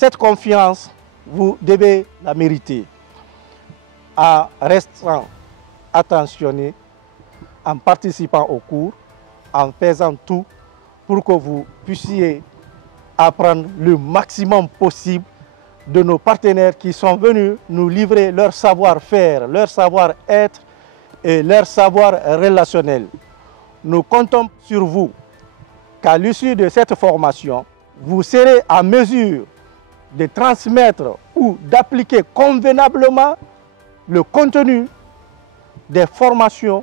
Cette confiance, vous devez la mériter en restant attentionné, en participant au cours, en faisant tout pour que vous puissiez apprendre le maximum possible de nos partenaires qui sont venus nous livrer leur savoir-faire, leur savoir-être et leur savoir relationnel. Nous comptons sur vous qu'à l'issue de cette formation, vous serez en mesure de transmettre ou d'appliquer convenablement le contenu des formations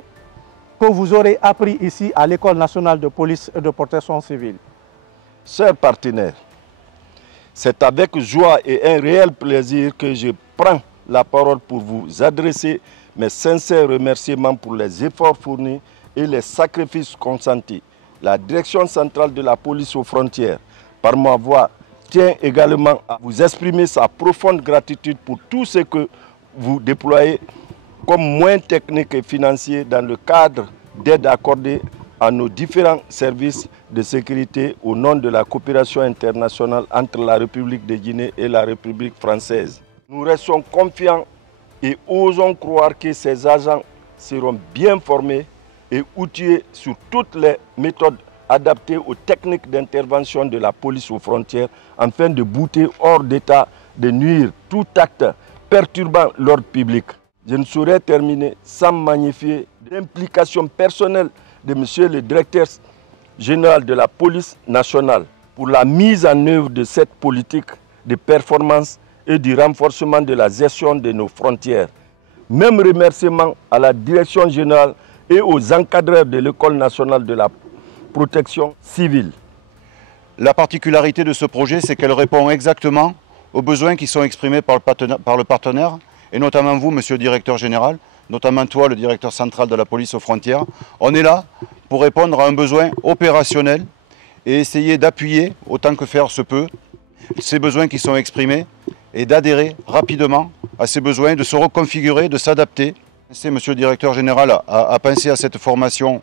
que vous aurez appris ici à l'École nationale de police et de protection civile. Chers partenaires, c'est avec joie et un réel plaisir que je prends la parole pour vous adresser mes sincères remerciements pour les efforts fournis et les sacrifices consentis. La Direction centrale de la police aux frontières, par ma voix, tient également à vous exprimer sa profonde gratitude pour tout ce que vous déployez comme moyens techniques et financiers dans le cadre d'aide accordée à nos différents services de sécurité au nom de la coopération internationale entre la République de Guinée et la République française. Nous restons confiants et osons croire que ces agents seront bien formés et outillés sur toutes les méthodes adaptées aux techniques d'intervention de la police aux frontières afin de bouter hors d'état de nuire tout acte perturbant l'ordre public. Je ne saurais terminer sans magnifier l'implication personnelle de Monsieur le Directeur général de la police nationale pour la mise en œuvre de cette politique de performance et du renforcement de la gestion de nos frontières. Même remerciement à la direction générale et aux encadreurs de l'École nationale de la protection civile. La particularité de ce projet, c'est qu'elle répond exactement aux besoins qui sont exprimés par le partenaire, et notamment vous, monsieur le directeur général, notamment toi, le directeur central de la police aux frontières. On est là pour répondre à un besoin opérationnel et essayer d'appuyer, autant que faire se peut, ces besoins qui sont exprimés et d'adhérer rapidement à ces besoins, de se reconfigurer, de s'adapter. Monsieur le directeur général a pensé à cette formation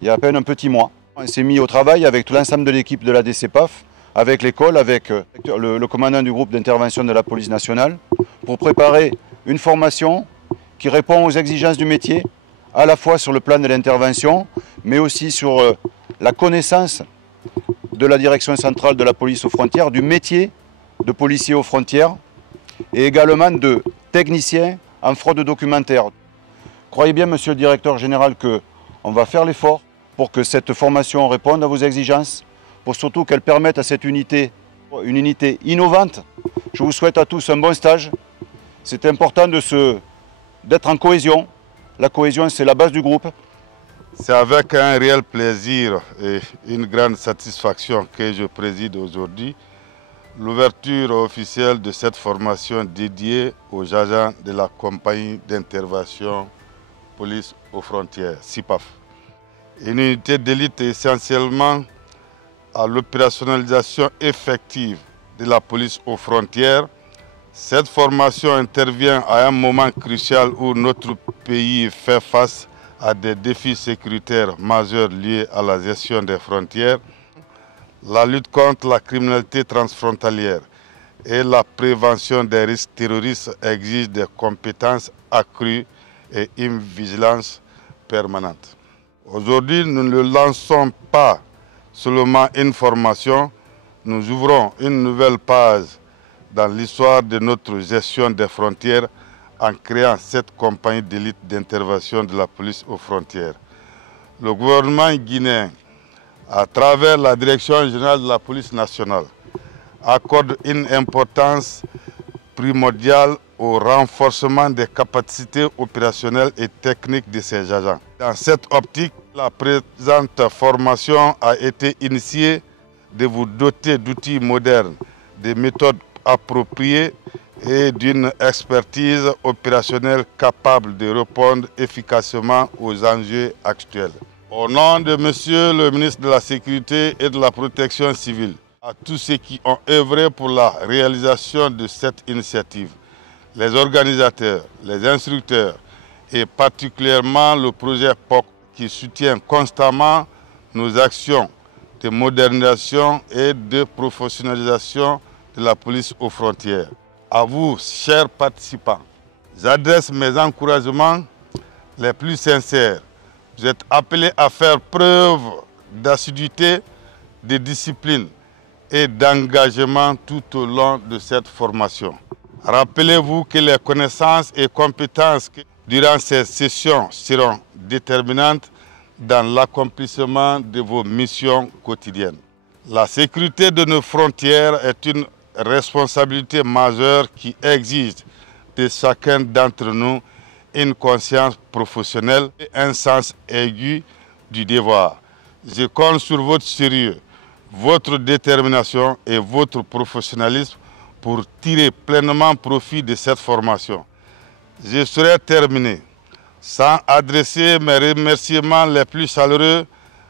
il y a à peine un petit mois. On s'est mis au travail avec tout l'ensemble de l'équipe de la DCPAF, avec l'école, avec le commandant du groupe d'intervention de la police nationale, pour préparer une formation qui répond aux exigences du métier, à la fois sur le plan de l'intervention, mais aussi sur la connaissance de la direction centrale de la police aux frontières, du métier de policier aux frontières, et également de techniciens en fraude documentaire. Croyez bien, monsieur le directeur général, qu'on va faire l'effort pour que cette formation réponde à vos exigences, pour surtout qu'elle permette à cette unité, une unité innovante. Je vous souhaite à tous un bon stage. C'est important d'être en cohésion. La cohésion, c'est la base du groupe. C'est avec un réel plaisir et une grande satisfaction que je préside aujourd'hui l'ouverture officielle de cette formation dédiée aux agents de la compagnie d'intervention police aux frontières, CIPAF. Une unité d'élite essentiellement à l'opérationnalisation effective de la police aux frontières. Cette formation intervient à un moment crucial où notre pays fait face à des défis sécuritaires majeurs liés à la gestion des frontières, la lutte contre la criminalité transfrontalière et la prévention des risques terroristes exigent des compétences accrues et une vigilance permanente. Aujourd'hui, nous ne lançons pas seulement une formation, nous ouvrons une nouvelle page dans l'histoire de notre gestion des frontières en créant cette compagnie d'élite d'intervention de la police aux frontières. Le gouvernement guinéen, à travers la Direction générale de la police nationale, accorde une importance primordiale au renforcement des capacités opérationnelles et techniques de ces agents. Dans cette optique, la présente formation a été initiée de vous doter d'outils modernes, de méthodes appropriées et d'une expertise opérationnelle capable de répondre efficacement aux enjeux actuels. Au nom de Monsieur le ministre de la Sécurité et de la Protection civile, à tous ceux qui ont œuvré pour la réalisation de cette initiative, les organisateurs, les instructeurs et particulièrement le projet POC qui soutient constamment nos actions de modernisation et de professionnalisation de la police aux frontières. À vous, chers participants, j'adresse mes encouragements les plus sincères. Vous êtes appelés à faire preuve d'assiduité, de discipline et d'engagement tout au long de cette formation. Rappelez-vous que les connaissances et compétences durant ces sessions seront déterminantes dans l'accomplissement de vos missions quotidiennes. La sécurité de nos frontières est une responsabilité majeure qui exige de chacun d'entre nous une conscience professionnelle et un sens aigu du devoir. Je compte sur votre sérieux, votre détermination et votre professionnalisme pour tirer pleinement profit de cette formation. Je serai terminé sans adresser mes remerciements les plus chaleureux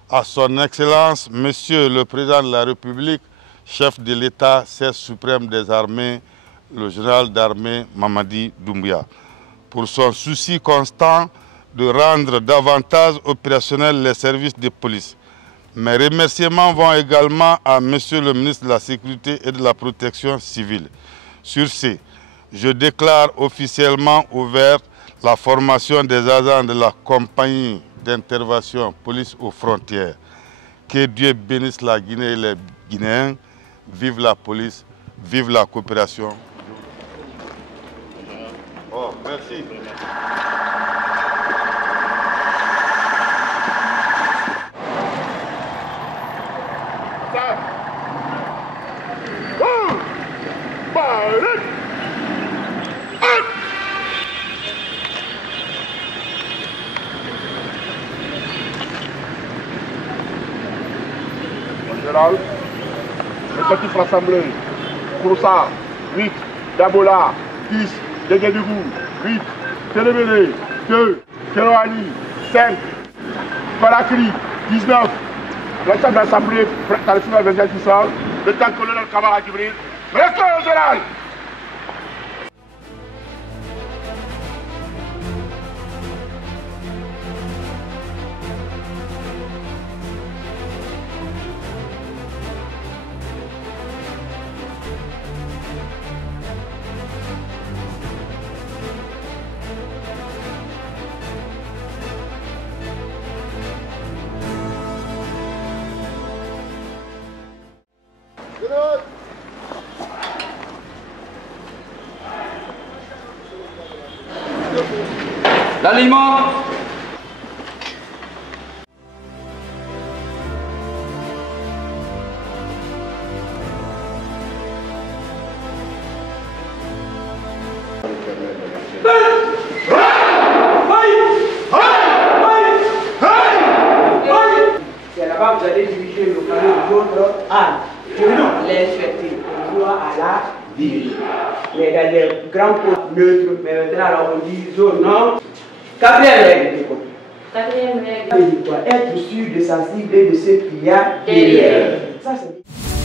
à son Excellence, Monsieur le Président de la République, chef de l'État, chef suprême des armées, le général d'armée Mamadi Doumbouya, pour son souci constant de rendre davantage opérationnels les services de police. Mes remerciements vont également à Monsieur le ministre de la Sécurité et de la Protection civile. Sur ce, je déclare officiellement ouverte la formation des agents de la compagnie d'intervention police aux frontières. Que Dieu bénisse la Guinée et les Guinéens. Vive la police, vive la coopération. Oh, merci. Les petits rassemblés, Kouroussa, 8, Dabola, 10, Déguédougou, 8, Télébélé, 2, Kéroani, 5, Falakri, 19, l'ensemble de l'Assemblée, Tarifi Vergel qui sort, le temps colonel Kamara Djibril, restons au général. L'alignement. C'est là-bas que vous allez diriger le canot de votre âme. L'inspecter. On doit à la ville. Mais dans les grands pots neutres, mais maintenant alors on dit zone non. Quatrième règle. Quatrième règle. Être sûr de sa cible et de ce qu'il y a derrière. Ça, c'est...